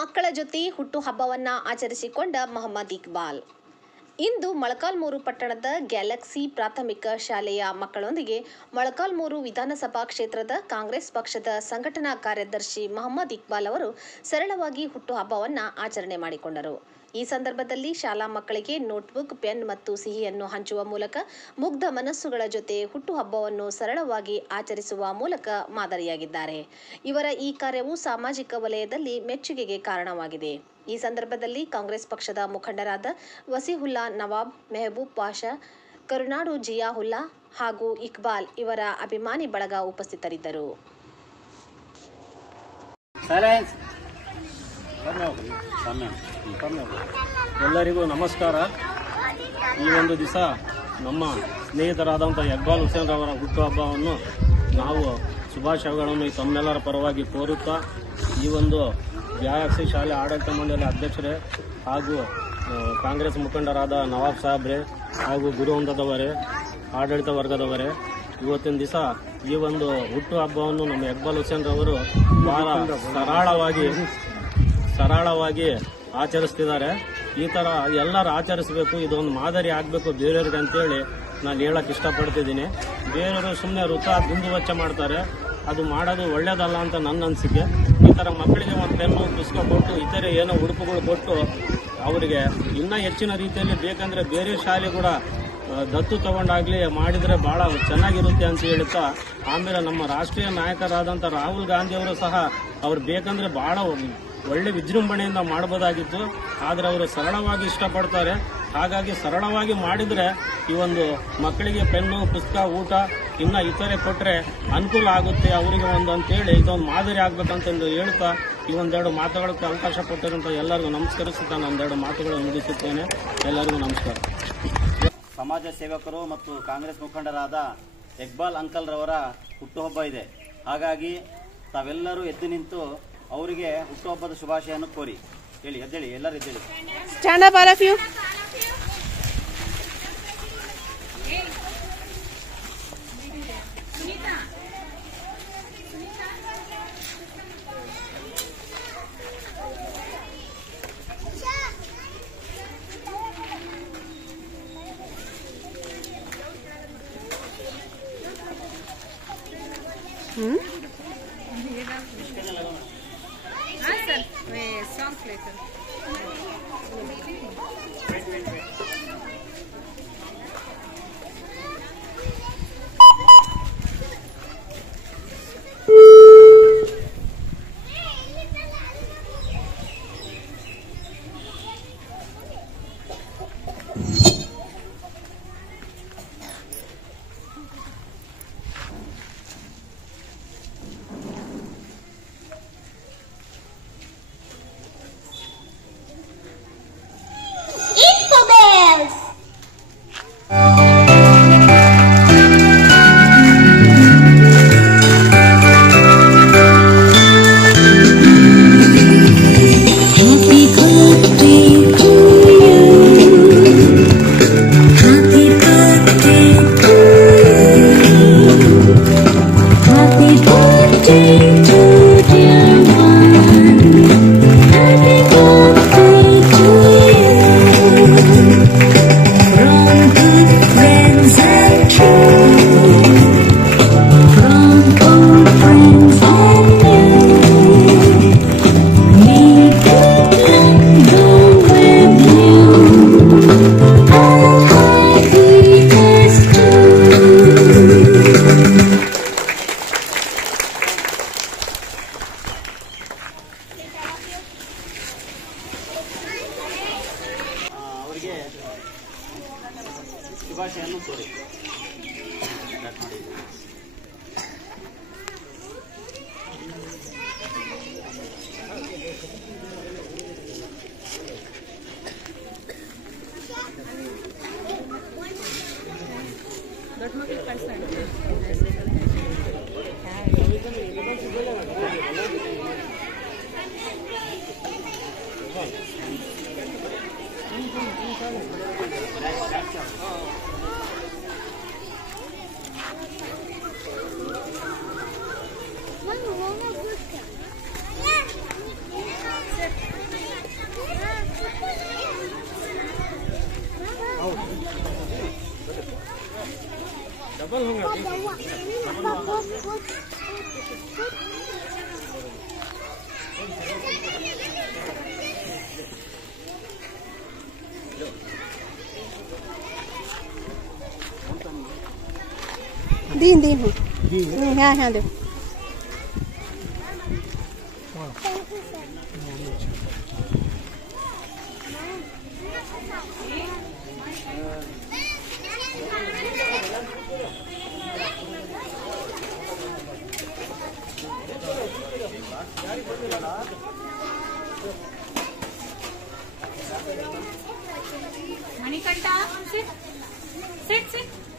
ಮಕ್ಕಳ ಜೊತೆ ಹುಟ್ಟುಹಬ್ಬವನ್ನು ಆಚರಿಸಿಕೊಂಡ ಮೊಹಮ್ಮದ್ ಇಕ್ಬಾಲ್ ಇಂದು ಮೊಳಕಾಲ್ಮೂರು ಪಟ್ಟಣದ ಗ್ಯಾಲಕ್ಸಿ ಪ್ರಾಥಮಿಕ ಶಾಲೆಯ ಮಕ್ಕಳೊಂದಿಗೆ ಮೊಳಕಾಲ್ಮೂರು ವಿಧಾನಸಭಾ ಕ್ಷೇತ್ರದ ಕಾಂಗ್ರೆಸ್ ಪಕ್ಷದ ಸಂಘಟನಾ ಕಾರ್ಯದರ್ಶಿ ಮೊಹಮ್ಮದ್ ಇಕ್ಬಾಲ್ ಅವರು ಸರಳವಾಗಿ ಹುಟ್ಟುಹಬ್ಬವನ್ನು ಆಚರಣೆ ಮಾಡಿಕೊಂಡರು. ಈ ಸಂದರ್ಭದಲ್ಲಿ ಶಾಲಾ ಮಕ್ಕಳಿಗೆ ನೋಟ್ಬುಕ್, ಪೆನ್ ಮತ್ತು ಸಿಹಿಯನ್ನು ಹಂಚುವ ಮೂಲಕ ಮುಗ್ಧ ಮನಸ್ಸುಗಳ ಜೊತೆ ಹುಟ್ಟುಹಬ್ಬವನ್ನು ಸರಳವಾಗಿ ಆಚರಿಸುವ ಮೂಲಕ ಮಾದರಿಯಾಗಿದ್ದಾರೆ. ಇವರ ಈ ಕಾರ್ಯವು ಸಾಮಾಜಿಕ ವಲಯದಲ್ಲಿ ಮೆಚ್ಚುಗೆಗೆ ಕಾರಣವಾಗಿದೆ. ಈ ಸಂದರ್ಭದಲ್ಲಿ ಕಾಂಗ್ರೆಸ್ ಪಕ್ಷದ ಮುಖಂಡರಾದ ವಸೀಹುಲ್ಲಾ ನವಾಬ್, ಮೆಹಬೂಬ್ ಪಾಷಾ, ಕರುನಾಡು ಜಿಯಾಹುಲ್ಲಾ ಹಾಗೂ ಇಕ್ಬಾಲ್ ಇವರ ಅಭಿಮಾನಿ ಬಳಗ ಉಪಸ್ಥಿತರಿದ್ದರು. ಎಲ್ಲರಿಗೂ ನಮಸ್ಕಾರ. ಈ ಒಂದು ದಿವಸ ನಮ್ಮ ಸ್ನೇಹಿತರಾದಂಥ ಇಕ್ಬಾಲ್ ಹುಸೇನ್ ರವರ ಹುಟ್ಟುಹಬ್ಬವನ್ನು ನಾವು ಶುಭಾಶಯಗಳನ್ನು ತಮ್ಮೆಲ್ಲರ ಪರವಾಗಿ ಕೋರುತ್ತಾ, ಈ ಒಂದು ಗ್ಯಾಲಕ್ಸಿ ಶಾಲೆ ಆಡಳಿತ ಮಂಡಳಿ ಅಧ್ಯಕ್ಷರೇ ಹಾಗೂ ಕಾಂಗ್ರೆಸ್ ಮುಖಂಡರಾದ ನವಾಬ್ ಸಾಹೇಬ್ರೆ ಹಾಗೂ ಗುರುವೃಂದದವರೇ, ಆಡಳಿತ ವರ್ಗದವರೇ, ಇವತ್ತಿನ ದಿವಸ ಈ ಒಂದು ಹುಟ್ಟುಹಬ್ಬವನ್ನು ನಮ್ಮ ಇಕ್ಬಾಲ್ ಹುಸೇನ್ ರವರು ಬಹಳ ಸರಳವಾಗಿ ಆಚರಿಸ್ತಿದ್ದಾರೆ. ಈ ಥರ ಎಲ್ಲರೂ ಆಚರಿಸಬೇಕು, ಇದೊಂದು ಮಾದರಿ ಆಗಬೇಕು ಬೇರೆಯವ್ರಿಗೆ ಅಂತೇಳಿ ನಾನು ಹೇಳಕ್ಕೆ ಇಷ್ಟಪಡ್ತಿದ್ದೀನಿ. ಬೇರೆಯವರು ಸುಮ್ಮನೆ ವೃಥಾ ದುಂದುವೆಚ್ಚ ಮಾಡ್ತಾರೆ, ಅದು ಮಾಡೋದು ಒಳ್ಳೇದಲ್ಲ ಅಂತ ನನ್ನ ಅನಿಸಿಕೆ. ಈ ಥರ ಮಕ್ಕಳಿಗೆ ಒಂದು ಪೆನ್ನು, ಪುಸ್ತಕ ಕೊಟ್ಟು ಇತರೆ ಏನೋ ಉಡುಪುಗಳು ಕೊಟ್ಟು ಅವರಿಗೆ ಇನ್ನೂ ಹೆಚ್ಚಿನ ರೀತಿಯಲ್ಲಿ ಬೇಕಂದರೆ ಬೇರೆ ಶಾಲೆ ಕೂಡ ದತ್ತು ತಗೊಂಡಾಗಲಿ ಮಾಡಿದರೆ ಭಾಳ ಚೆನ್ನಾಗಿರುತ್ತೆ ಅಂತ ಹೇಳುತ್ತಾ, ಆಮೇಲೆ ನಮ್ಮ ರಾಷ್ಟ್ರೀಯ ನಾಯಕರಾದಂಥ ರಾಹುಲ್ ಗಾಂಧಿಯವರು ಸಹ ಅವ್ರು ಬೇಕಂದರೆ ಭಾಳ ಒಳ್ಳೆ ವಿಜೃಂಭಣೆಯಿಂದ ಮಾಡಬಹುದಾಗಿತ್ತು. ಆದರೆ ಅವರು ಸರಳವಾಗಿ ಇಷ್ಟಪಡ್ತಾರೆ. ಹಾಗಾಗಿ ಸರಳವಾಗಿ ಮಾಡಿದರೆ ಈ ಒಂದು ಮಕ್ಕಳಿಗೆ ಪೆನ್ನು, ಪುಸ್ತಕ, ಊಟ ಇನ್ನು ಇತರೆ ಕೊಟ್ಟರೆ ಅನುಕೂಲ ಆಗುತ್ತೆ ಅವರಿಗೆ ಒಂದು ಅಂತೇಳಿ ಇದೊಂದು ಮಾದರಿ ಆಗ್ಬೇಕಂತಂದು ಹೇಳ್ತಾ ಈ ಒಂದೆರಡು ಮಾತುಗಳಿಗೆ ಅವಕಾಶ ಕೊಟ್ಟಿರುವಂಥ ಎಲ್ಲರಿಗೂ ನಮಸ್ಕರಿಸುತ್ತಾ ಒಂದೆರಡು ಮಾತುಗಳನ್ನು ಮುಗಿಸುತ್ತೇನೆ. ಎಲ್ಲರಿಗೂ ನಮಸ್ಕಾರ. ಸಮಾಜ ಸೇವಕರು ಮತ್ತು ಕಾಂಗ್ರೆಸ್ ಮುಖಂಡರಾದ ಇಕ್ಬಾಲ್ ಅಂಕಲ್ ರವರ ಹುಟ್ಟುಹಬ್ಬ ಇದೆ. ಹಾಗಾಗಿ ತಾವೆಲ್ಲರೂ ಎದ್ದು ನಿಂತು ಅವರಿಗೆ ಹುಟ್ಟುಹಬ್ಬದ ಶುಭಾಶಯವನ್ನು ಕೋರಿ ಹೇಳಿ. ಎದ್ದೇಳಿ, ಎಲ್ಲರೂ ಎದ್ದೇಳಿ. Stand up all of you. Songs later. ಅವರಿಗೆ ಶುಭಾಶಯನ್ನು ಕೋರಿ ದೊಡ್ಡ ಮಕ್ಕಳು ಕಳ್ಸೋಣ. Mama, Mama, busca. डबल होगा दिन हो हाँ हाँ दो Manikanta, sit.